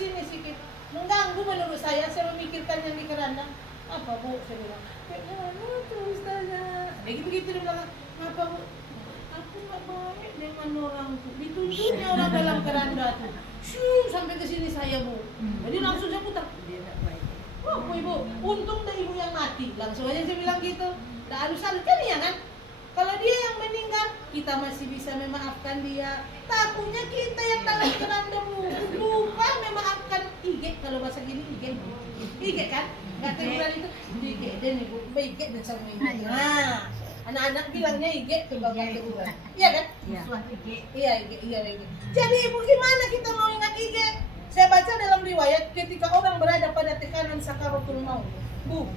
sini sikit. Mengganggu menurut saya memikirkan yang di keranda. Apa Bu? Saya bilang, kayaknya tuh Ustazah. Gitu-gitu dia bilang, apa Bu? Aku nggak baik dengan orang tuh. Ditunjuknya orang dalam keranda tuh. Sampai ke sini saya Bu. Jadi langsung saya putar. Oh Ibu, untung ada ibu yang mati. Langsung aja saya bilang gitu. Nah harus kan ya kan? Kalau dia yang meninggal, kita masih bisa memaafkan dia. Takutnya kita yang dalam keranda Bu, lupa memaafkan. IG kalau bahasa gini IG kan? Nggak keluar itu IG dan ibu, IG dan sama ibu. Nah, anak-anak bilangnya IG tuh bapak kedua. Iya kan? Iya IG. Jadi ibu gimana kita mau ingat IG? Saya baca dalam riwayat ketika orang berada pada tekanan sakaratul maut, Bu,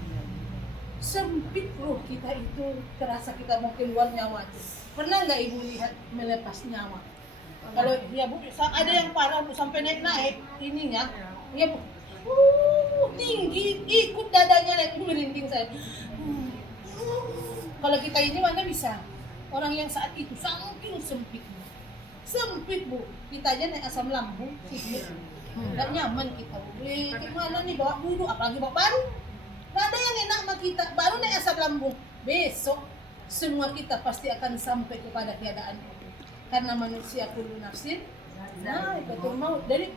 sempit roh kita itu, terasa kita mau keluar nyawa. Pernah nggak ibu lihat melepas nyawa? Kalau ya Bu, ada yang parah Bu sampai naik ininya, ya Bu, tinggi, ikut dadanya naik, merinding saya. Kalau kita ini mana bisa? Orang yang saat itu saking sempit Bu, kita aja naik asam lambung, nggak nyaman kita Bu. Gimana nih bawa dulu, apalagi bawa baru. Nggak ada yang enak sama kita, baru naik asam lambung. Besok semua kita pasti akan sampai kepada keadaan itu. Karena manusia kullu nafsin, nah betul mau. Dari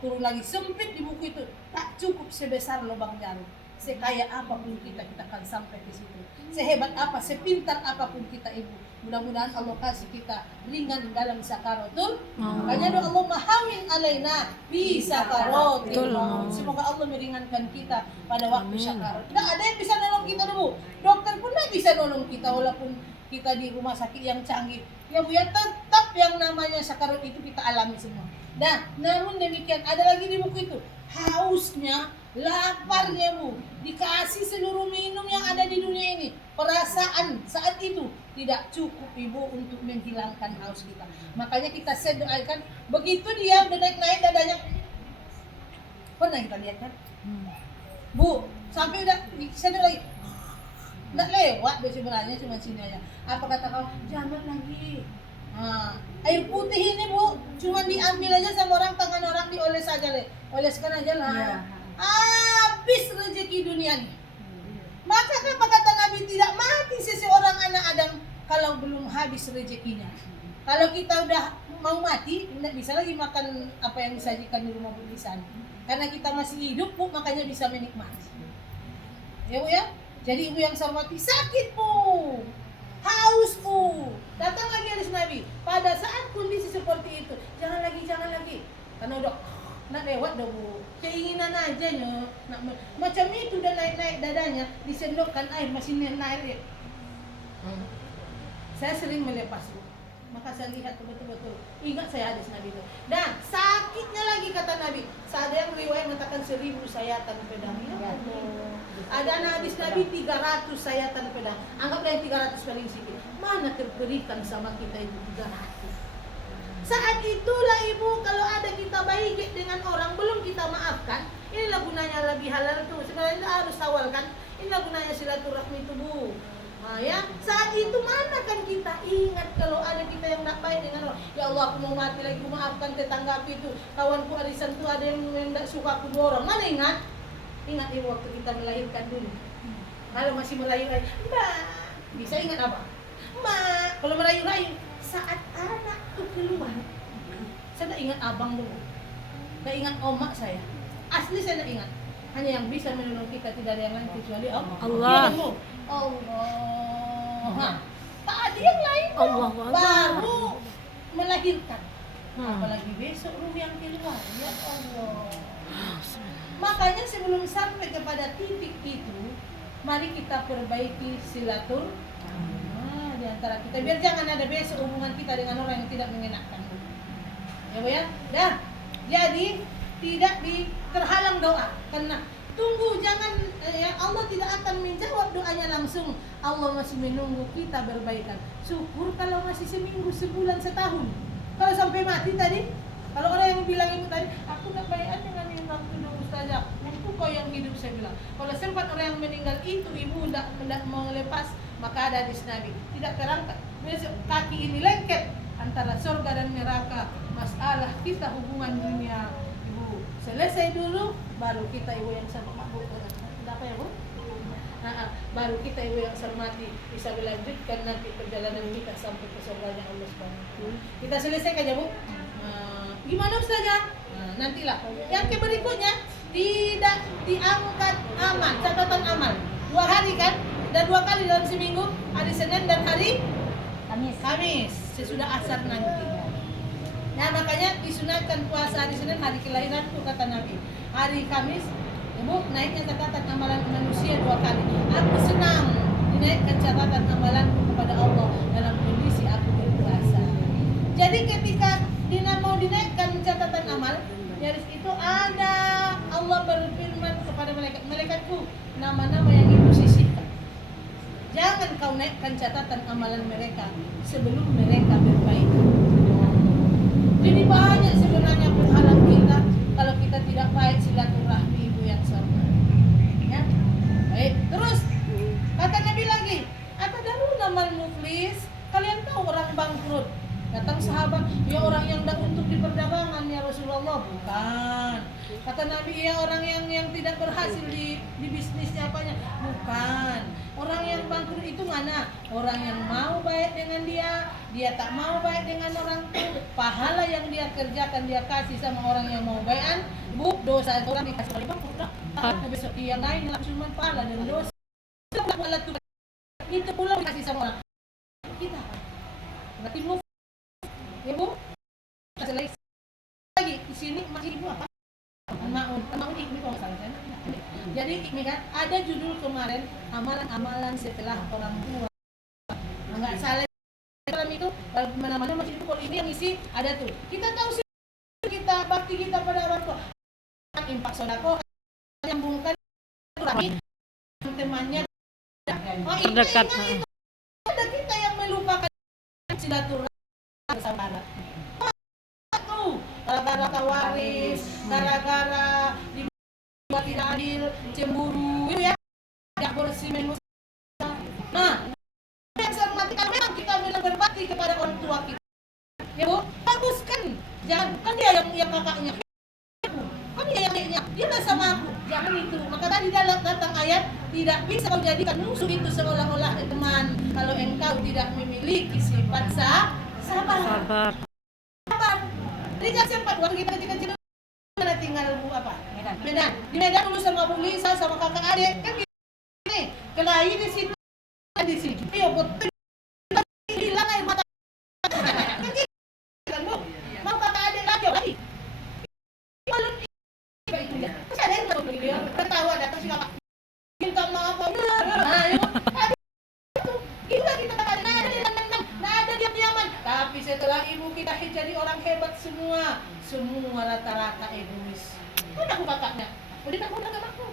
turun lagi sempit di buku itu, tak cukup sebesar lubang jarum. Sekaya apapun kita akan sampai ke situ. Sehebat apa, sepintar apapun kita ibu. Mudah-mudahan Allah kasih kita ringan dalam sakaratul. Makanya doa Allah mahamin alaina bi sakaratul maut. Semoga Allah meringankan kita pada waktu sakarat. Tidak ada yang bisa nolong kita dulu. Dokter pun tidak bisa nolong kita walaupun kita di rumah sakit yang canggih. Ya Bu ya, tetap yang namanya sakarat itu kita alami semua. Nah, namun demikian ada lagi di buku itu hausnya, laparnya Bu, dikasih seluruh minum yang ada di dunia ini. Perasaan saat itu tidak cukup ibu untuk menghilangkan haus kita. Makanya kita doakan begitu dia udah naik dadanya. Pernah kita lihat kan? Bu, sampai udah saya lagi. Nggak lewat sebenarnya cuma sini aja. Apa kata kau? Jangan lagi. Nah, air putih ini Bu, cuma diambil aja sama orang, tangan orang dioles aja oleskan aja lah. Ya. Habis rezeki dunia ini. Maka apa kata Nabi, tidak mati seseorang anak Adam kalau belum habis rezekinya. Kalau kita udah mau mati, tidak bisa lagi makan apa yang disajikan di rumah budisan. Karena kita masih hidup Bu, makanya bisa menikmati. Ya Bu ya. Jadi ibu yang saya hormati, sakit Bu, haus Bu, datang lagi hadis Nabi. Pada saat kondisi seperti itu, jangan lagi, karena udah nak lewat dah Bu. Keinginan aja nya, macam itu udah naik dadanya, disendokkan air masih naik. Saya sering melepas Bu, maka saya lihat betul-betul. Ingat saya hadis Nabi itu. Dan sakitnya lagi kata Nabi. Ada yang riwayat mengatakan 1000 sayatan pedang. Ya Allah. Ada hadis Nabi 300 sayatan pedang. Anggaplah yang 300 paling sedikit. Mana terberikan sama kita itu 300. Saat itulah ibu, kalau ada kita baik dengan orang belum kita maafkan, inilah gunanya lebih halal tuh. Sebenarnya harus awal kan. Inilah gunanya silaturahmi itu Bu. Nah, ya, saat itu mana kan kita ingat kalau ada kita yang nak baik dengan orang. Ya Allah, aku mau mati lagi, aku maafkan tetangga aku itu, kawanku arisan tuh ada yang tidak suka aku dorong. Mana ingat? Ingat ibu waktu kita melahirkan dulu. Kalau masih merayu-rayu, Mbak, bisa ingat apa? Mbak, kalau merayu-rayu, saat anak itu keluar, saya tak ingat abang dulu, tak ingat omak saya. Asli saya tak ingat. Hanya yang bisa menolong kita tidak ada yang lain kecuali Allah. Allah. Tak ada yang lain. Allah. Baru melahirkan. Apalagi besok ruh yang keluar. Ya Allah. Makanya sebelum sampai kepada titik itu, mari kita perbaiki silaturahmi di antara kita. Biar jangan ada besok hubungan kita dengan orang yang tidak mengenakan. Ya Bu ya. Dah. Jadi tidak terhalang doa. Karena tunggu, jangan ya, Allah tidak akan menjawab doanya langsung. Allah masih menunggu kita berbaikan. Syukur kalau masih seminggu, sebulan, setahun. Kalau sampai mati tadi, kalau orang yang bilang ibu tadi, aku nak baikan dengan yang waktu dulu Ustazah, untuk kau yang hidup, saya bilang. Kalau sempat orang yang meninggal itu ibu tidak mau lepas, maka ada hadis Nabi, tidak terangkat. Besok kaki ini lengket antara surga dan neraka. Masalah kita hubungan dunia, ibu selesai dulu, baru kita ibu yang sama Bu. Ada apa ya Bu? Baru kita ibu yang hormati bisa melanjutkan nanti perjalanan kita sampai ke surganya Allah Subhanahu wa taala. Kita selesai aja Bu. Gimana Ustazah? Nantilah. Yang berikutnya tidak diangkat amal, catatan amal. 2 hari kan? Dan 2 kali dalam seminggu, hari Senin dan hari Kamis sesudah asar nanti. Nah makanya disunatkan puasa hari Senin hari kelahiranku kata Nabi. Hari Kamis, Ibu naiknya catatan amalan manusia 2 kali. Aku senang dinaikkan catatan amalanku kepada Allah dalam kondisi aku berpuasa. Jadi ketika mau dinaikkan catatan amal, dari itu ada Allah berfirman kepada malaikatku, nama-nama yang ibu sisihkan. Jangan kau naikkan catatan amalan mereka sebelum mereka berbaik. Jadi banyak sebenarnya penghalang kita kalau kita tidak baik silaturahmi ibu yang sama. Ya, baik. Terus kata Nabi lagi, atadaruna mal muflis? Kalian tahu orang bangkrut? Datang sahabat, ya orang yang dah untuk di perdagangan ya Rasulullah. Bukan. Kata Nabi, ya orang yang tidak berhasil di bisnisnya apanya. Bukan. Orang yang bangkrut itu mana? Orang yang mau baik dengan dia tak mau baik dengan orang itu. Pahala yang dia kerjakan dia kasih sama orang yang mau baikan. Dosa orang dikasih oleh bangkrut. Besok yang lain cuma pahala dan dosa. Itu pula dikasih sama orang. Kita berarti move. Ya Bu, lagi di sini masih ibu apa? Mau ini kalau salah saya. Jadi ini kan ada judul kemarin amalan-amalan setelah orang tua. Enggak salah dalam itu mana-mana masih itu kalau ini yang isi ada tuh. Kita tahu sih kita bakti kita pada orang tua. Impak sedekah menyambungkan temannya terdekat. Ada kita yang melupakan silaturahmi saudara. Gara-gara tawaris, gara-gara dibuat tidak adil, cemburu, ya, tidak bersih menus. Nah, yang saya hormati kan memang kita bilang berbakti kepada orang tua kita. Ya Bu, bagus kan? Jangan kan dia yang kakaknya, kan dia yang adiknya, dia lah sama aku. Jangan itu. Maka tadi datang ayat tidak bisa kau jadikan musuh itu seolah-olah teman kalau engkau tidak memiliki sifat sabar. Jadi jangan sempat waktu kita kecil-kecil mana tinggal Bu apa? Medan. Di Medan dulu sama Bu Lisa sama kakak adik kan gini. Kelahi di situ di sini. Ayo betul. Hilang air mata. Kan gitu kan Bu. Mau kakak adik lagi. Malam itu ya. Terus ada yang tahu dia ketawa datang si kakak. Minta maaf. Nah, kita ada diam-diaman. Tapi setelah ibu kita jadi orang hebat semua rata-rata egois. Mana aku kakaknya? Udah tak mau sama aku.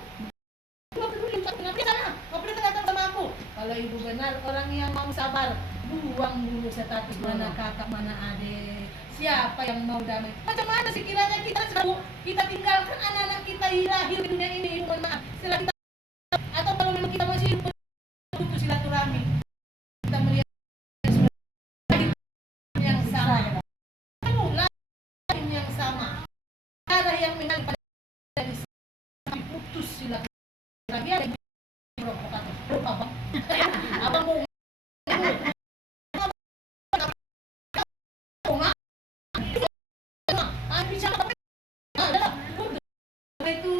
Aku peduli kenapa sana? Kau boleh datang sama aku. Kalau ibu benar orang yang mau sabar, buang dulu status mana kakak mana adik. Siapa yang mau damai? Macam mana sih kiranya kita tinggalkan anak-anak kita lahir di dunia ini, ibu maaf. Setelah kita atau kalau memang kita masih butuh silaturahmi. Kita melihat yang sama. Yang sama. Ada yang menang pada dari putus silaturahmi ada yang berapa? Abang mau bicara itu